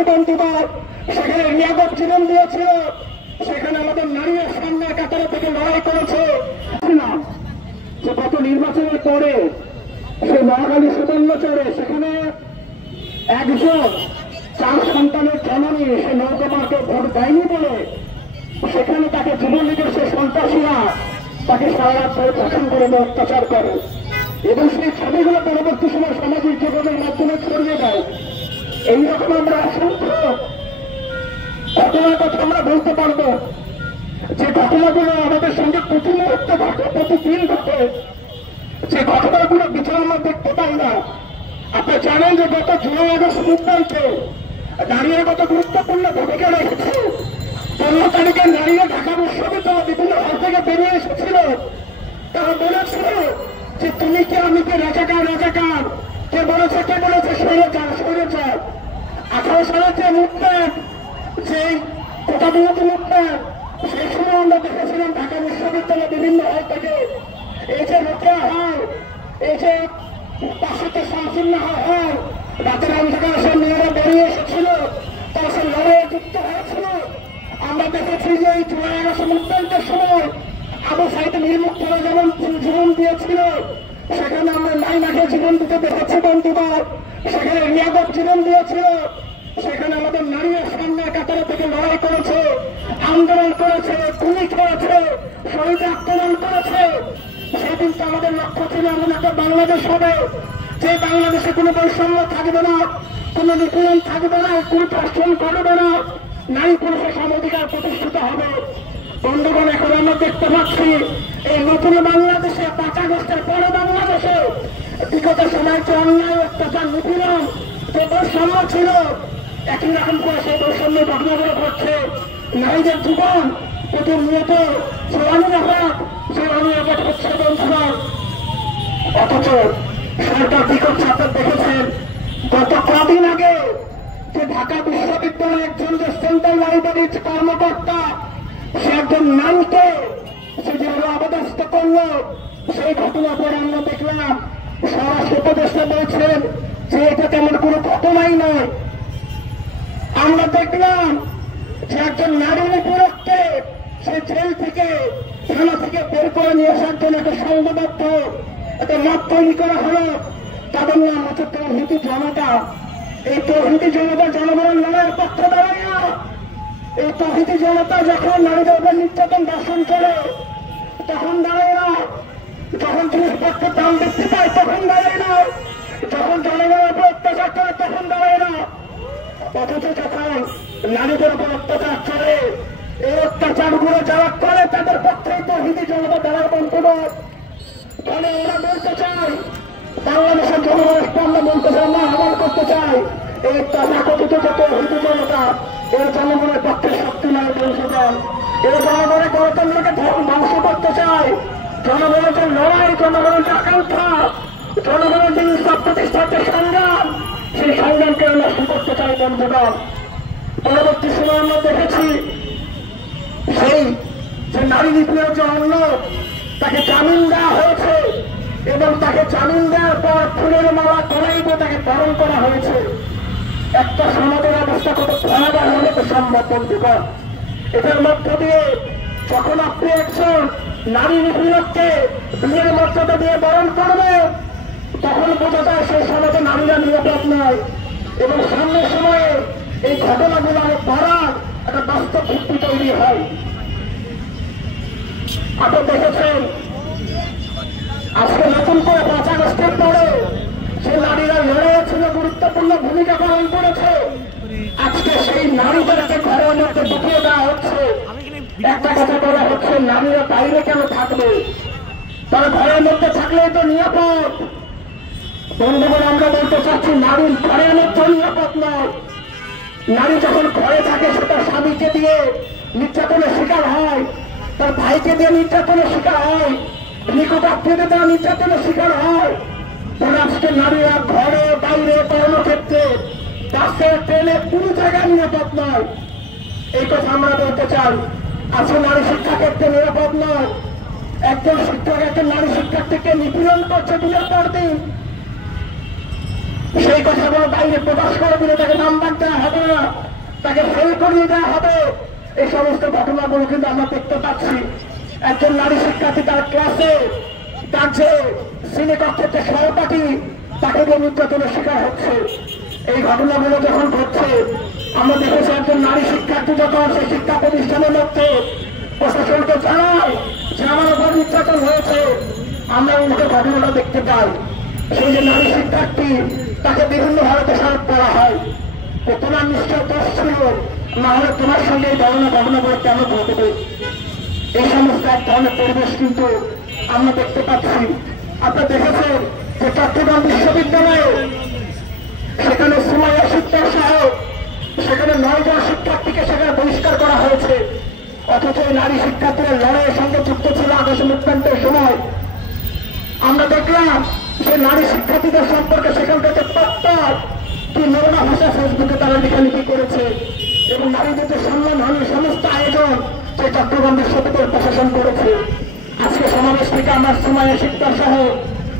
দেখেছি বন্ধুরা, সেখানে নিরাপদ জীবন দিয়েছিল, সেখানে আমাদের নারীরা সামনের কাতারে থেকে লড়াই করেছে। যে গত নির্বাচনের পরে সে মহাকালী সুবর্ণচরে সেখানে একজন 4 সন্তানের জননী সে নৌকা মার্কে ভোট দেয়নি বলে সেখানে তাকে যুবলীগের সে সন্ত্রাসীরা তাকে সারা রাত ধরে শাসন করে অত্যাচার করে এবং সেই ছবিগুলো পরবর্তী সময় সামাজিক যোগাযোগের মাধ্যমে ছড়িয়ে দেয়। এইরকম আমরা অসংখ্য ঘটনার কথা আমরা বলতে পারবো, যে ঘটনাগুলো আমাদের সঙ্গে প্রতি মুহূর্তে ঘটে, প্রতিদিন ঘটে, যে ঘটনাগুলো বিচার আমরা দেখতে পাই না। আপনি জানেন যে গত জুলাই আগস্ট মুভমেন্টে নারীরা কত গুরুত্বপূর্ণ ভূমিকা রেখেছে। 15 তারিখে নারীরা ঢাকা বিশ্ববিদ্যালয় বিভিন্ন হল থেকে বেরিয়ে এসেছিল, তারা বলেছিল যে তুমি কি আমি কে, রাজাকার রাজাকার, কে বলেছে স্বৈরাচার স্বৈরাচার। 18 সালের যে মুভমেন্ট, যে কোটা বিরোধী মুভমেন্ট, সেই সময় আমরা দেখেছিলাম ঢাকা বিশ্ববিদ্যালয় বিভিন্ন হল থেকে এই যে রোকেয়া হল, এই যে পাশেতে শামসুন্না হল, রাতের অন্ধকার সব মেয়েরা বেরিয়ে এসেছিল, তারা সে লড়াইয়ে যুক্ত হয়েছিল। আমরা দেখেছি যে এই জুলাই আগস্ট মুভমেন্টের সময় আবু সাইদ নির্মুক্তরা যেমন জীবন দিয়েছিল, সেখানে আমরা নাইনাকে জীবন দিতে দেখেছি বন্ধুরা, সেখানে নিরাপদ জীবন দিয়েছিল, সেখানে আমাদের নারীরা সামনের কাতারে থেকে লড়াই করেছে, আন্দোলন করেছে, গুলি করেছে, শহীদ আক্রমণ করেছে। সেদিন তো আমাদের লক্ষ্য ছিল এমন একটা বাংলাদেশ হবে, যে বাংলাদেশে কোনো বৈষম্য থাকবে না, কোনো নিপীড়ন থাকবে না, কোনো ধর্ষণ করবে না, নারী পুরুষের সমাধিকার প্রতিষ্ঠিত হবে। বন্ধুগণ, এখন আমরা দেখতে পাচ্ছি এই নতুন বাংলাদেশে 5 আগস্টের পরে বাংলাদেশে বিগত সময় যে অন্যায় অত্যাচার নিপীড়ন যে বৈষম্য ছিল, একই রকম করে সেই বৈষম্য ঘটনাগুলো ঘটছে। নারীদের জীবন প্রতিনিয়ত যে অনিরাপদ, সেই অনিরাপদ হচ্ছে বন্ধুরা। অথচ সরকার কি করছে আপনারা দেখেছেন, গত কদিন আগে যে ঢাকা বিশ্ববিদ্যালয়ের একজন যে সেন্ট্রাল লাইব্রেরির কর্মকর্তা, সে একজন নারীকে সে যেভাবে অবদস্থ করলো, সেই ঘটনা পরে আমরা দেখলাম স্বরাষ্ট্র উপদেষ্টা বলছেন যে এটা তেমন কোনো ঘটনাই নয়। আমরা দেখলাম যে একজন নারী নিপীড়ককে সে জেল থেকে, থানা থেকে বের করে নিয়ে আসার জন্য একটা সংঘবদ্ধ একটা মত তৈরি করা হলো। তাদের নাম হচ্ছে তৌহিদি জনতা। এই তৌহিদি জনতা জনগণের লড়াইয়ের পক্ষে দাঁড়ায় না। এই তৌহিদি জনতা যখন নারীদের উপর নির্যাতন দর্শন করে তখন দাঁড়ায় না, যখন জিনিসপত্রের দাম বৃদ্ধি পায় তখন দাঁড়ায় না, যখন জনগণের উপর অত্যাচার করে তখন দাঁড়ায় না। অথচ যখন নারীদের উপর অত্যাচার করে, এই অত্যাচার গুলো যারা করে তাদের পক্ষেই তৌহিদি জনতা দাঁড়ায় বন্ধুগণ। তাহলে আমরা বলতে চাই, বাংলাদেশের জনগণের আমরা বলতে চাই, আমরা আহ্বান করতে চাই, এই তথাকথিত যে তৌহিদি জনতা এই জনগণের পক্ষে শক্তি নয় বন্ধুগণ। এই জনগণের গণতন্ত্রকে ধ্বংস করতে চায়। জনগণের যে লড়াই, জনগণের যে আকাঙ্ক্ষা, জনগণের যে ইনসাফ প্রতিষ্ঠার যে সংগ্রাম, সেই সংগ্রামকে নষ্ট করতে চাই বন্ধুগণ। পরবর্তী সময় আমরা দেখেছি সেই যে নারী নিপীড়নের যে অন্য তাকে জামিন দেওয়া হয়েছে এবং তাকে জামিন দেওয়ার পর ফুলের মালা গলায় দিয়ে তাকে বরণ করা হয়েছে। একটা সমাজের অবস্থা কত ভয়াবহ হলে তো সম্ভব বন্ধুগণ। এটার মধ্য দিয়ে যখন আপনি একজন নারী নিপীড়ককে বিয়ের মর্যাদা দিয়ে বরণ করবে, তখন বোঝা যায় সেই সমাজে নারীরা নিরাপদ নয় এবং সামনের সময়ে এই ঘটনাগুলো আরো বাড়ার একটা বাস্তব ভিত্তি তৈরি হয়। আপনি দেখেছেন আজকে নতুন করে 5 আগস্টের পরে যে নারীরা লড়াইয়ে ছিল, গুরুত্বপূর্ণ ভূমিকা পালন করেছে, আজকে সেই নারীদেরকে ঘরের মধ্যে ঢুকিয়ে দেওয়া হচ্ছে। একটা কথা বলা হচ্ছে, নারীরা বাইরে কেন থাকবে, তারা ঘরের মধ্যে থাকলেই তো নিরাপদ। বন্ধুগণ, আমরা বলতে চাচ্ছি নারীর ঘরের মধ্যে নিরাপদ নয়। নারী যখন ঘরে থাকে সে তার স্বামীকে দিয়ে নির্যাতনের শিকার হয়, তার ভাইকে দিয়ে নির্যাতনের শিকার হয়, নিকট আত্মীয়দের দ্বারা নির্যাতনের শিকার হয়। আজকে নারীরা ঘরে বাইরে কর্মক্ষেত্রে বাসে ট্রেনে কোনো জায়গায় নিরাপদ নয়। এই কথা আমরা বলতে চাই। আজকে নারী শিক্ষা ক্ষেত্রে নিরাপদ নয়। একজন শিক্ষক একজন নারী শিক্ষার্থীকে নিপীড়ন করছে দিনের পর দিন, সেই কথাগুলো বাইরে প্রকাশ করে দিলে তাকে নাম্বার দেওয়া হবে না। তাকে ফেল করিয়ে দেওয়া হবে, এই সমস্ত ঘটনাগুলো কিন্তু আমরা দেখতে পাচ্ছি। একজন নারী শিক্ষার্থী তার ক্লাসে তার যে শ্রেণীকক্ষের যে সহপাঠী তাকে দিয়ে নির্যাতনের শিকার হচ্ছে। এই ঘটনাগুলো যখন ঘটছে, আমরা দেখেছি একজন নারী শিক্ষার্থী যখন সেই শিক্ষা প্রতিষ্ঠানের মধ্যে প্রশাসনকে জানায় যে আমার উপর নির্যাতন হয়েছে, আমরা উল্টো ঘটনাটা দেখতে পাই। সেই যে নারী শিক্ষার্থী তাকে বিভিন্নভাবে দোষারোপ করা হয়, তোমার নিশ্চয় দোষ ছিল, না হলে তোমার সঙ্গে এই ধরনের ঘটনাগুলো কেন ঘটবে। এই সমস্ত এক ধরনের পরিবেশ কিন্তু আমরা দেখতে পাচ্ছি। আপনি দেখেছেন যে চট্টগ্রাম বিশ্ববিদ্যালয়ে সেখানে সুমাইয়া শিক্ষক সহ সেখানে 9 জন শিক্ষার্থীকে সেখানে বহিষ্কার করা হয়েছে, অথচ নারী শিক্ষার্থীরা লড়াইয়ের সঙ্গে যুক্ত ছিল আগস্ট মুভমেন্টের সময়। আমরা দেখলাম সেই নারী শিক্ষার্থীদের সম্পর্কে সেখান থেকে প্রত্যেক কি নোংরা ভাষা ফেসবুকে তারা লেখালেখি করেছে, এবং নারীদের যে সম্মানহানির সমস্ত আয়োজন সে চট্টগ্রাম বিশ্ববিদ্যালয় প্রশাসন করেছে। আজকে সমাবেশ থেকে আমার সুমাইয়া শিক্ষক সহ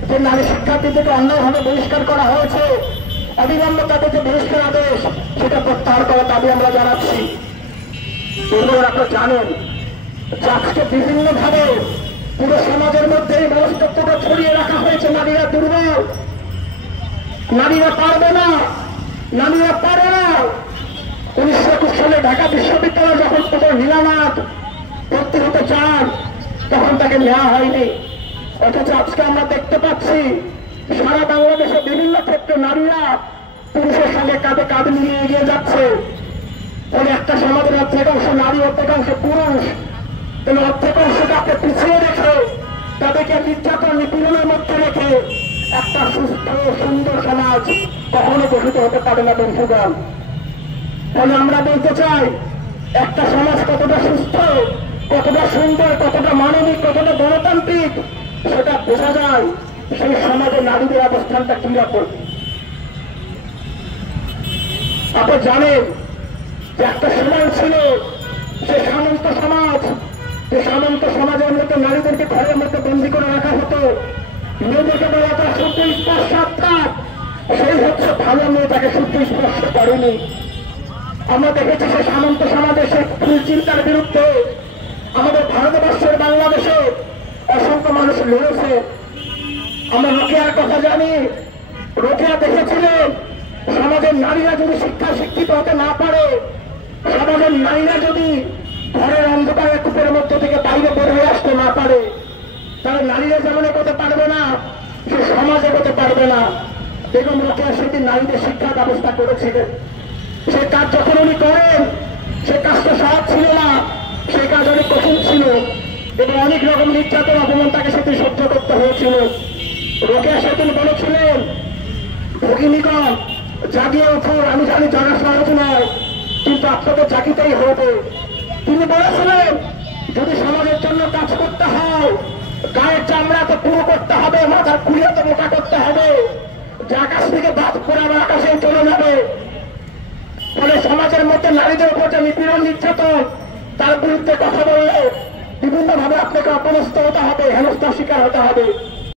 যে নারী শিক্ষার্থীদেরকে অন্যায়ভাবে বহিষ্কার করা হয়েছে, অবিলম্বে তাদের যে বহিষ্কার আদেশ সেটা প্রত্যাহার করার দাবি আমরা জানাচ্ছি। এগুলো আপনারা জানেন যে আজকে বিভিন্নভাবে পুরো সমাজের মধ্যে এই মনস্তত্ত্বটা ছড়িয়ে রাখা হয়েছে নারীরা দুর্বল, নারীরা পারবে না, নারীরা পারে না। 1921 সালে ঢাকা বিশ্ববিদ্যালয় যখন প্রথম নীলানাথ ভর্তি হতে চান তখন তাকে নেওয়া হয়নি, অথচ আজকে আমরা দেখতে পাচ্ছি সারা বাংলাদেশে বিভিন্ন ক্ষেত্রে নারীরা পুরুষের সঙ্গে কাঁধে কাঁধ মিলিয়ে এগিয়ে যাচ্ছে। ফলে একটা সমাজের অর্ধেকাংশ নারী, অর্ধেকাংশ পুরুষ, তাহলে অর্ধেকাংশটাকে পিছিয়ে রেখে তাদেরকে নির্যাতন নিপীড়নের মধ্যে রেখে একটা সুস্থ সুন্দর সমাজ কখনো গঠিত হতে পারে না বন্ধুগণ। ফলে আমরা বলতে চাই একটা সমাজ কতটা সুস্থ, কতটা সুন্দর, কতটা মানবিক, কতটা গণতান্ত্রিক সেটা বোঝা যায় সেই সমাজে নারীদের অবস্থানটা কিরকম। আপনি জানেন যে একটা সমাজ ছিল সে সামন্ত সমাজ, যে সামন্ত সমাজের মধ্যে নারীদেরকে ঘরের মধ্যে বন্দী করে রাখা হতো, মেয়েদেরকে বলা তার সূর্য স্পর্শ থাক, সেই হচ্ছে ভালো মেয়ে, তাকে সূর্য স্পর্শ করেনি। আমরা দেখেছি সে সামন্ত সমাজে সে ভুল চিন্তার বিরুদ্ধে আমাদের ভারতবর্ষের বাংলাদেশে অসংখ্য মানুষ লড়েছে। আমরা রোকেয়ার কথা জানি, রোকেয়া দেখেছিলেন সমাজের নারীরা যদি শিক্ষিত হতে না পারে, সমাজের নারীরা যদি ঘরের অন্ধকারে কূপের মধ্য থেকে বাইরে বের হয়ে আসতে না পারে, তাহলে নারীরা যেমন এগোতে পারবে না, সে সমাজ এগোতে পারবে না। বেগম রোকেয়া সেদিন নারীদের শিক্ষা ব্যবস্থা করেছিলেন। সে কাজ যখন উনি করেন সে কাজটা সহজ ছিল না, সে কাজ অনেক কঠিন ছিল এবং অনেক রকম নির্যাতন অপমান তাকে সেদিন সহ্য করতে হয়েছিল। রোকেয়া সেদিন বলেছিলেন, ভগিনীগণ জাগিয়ে উঠুন, আমি জানি জানা সহজ নয়, কিন্তু আপনাদের জাগিতেই হবে। তিনি বলেছিলেন যদি সমাজের জন্য কাজ করতে হয় গায়ের চামড়া তো পুরো করতে হবে, মাথার কুড়িয়ে তো মোটা করতে হবে, যে আকাশ থেকে বাদ করে আবার আকাশে চলে যাবে। ফলে সমাজের মধ্যে নারীদের উপর যে নিপীড়ন নির্যাতন তার বিরুদ্ধে কথা বললে বিভিন্নভাবে আপনাকে অপদস্থ হতে হবে, হেনস্থার শিকার হতে হবে।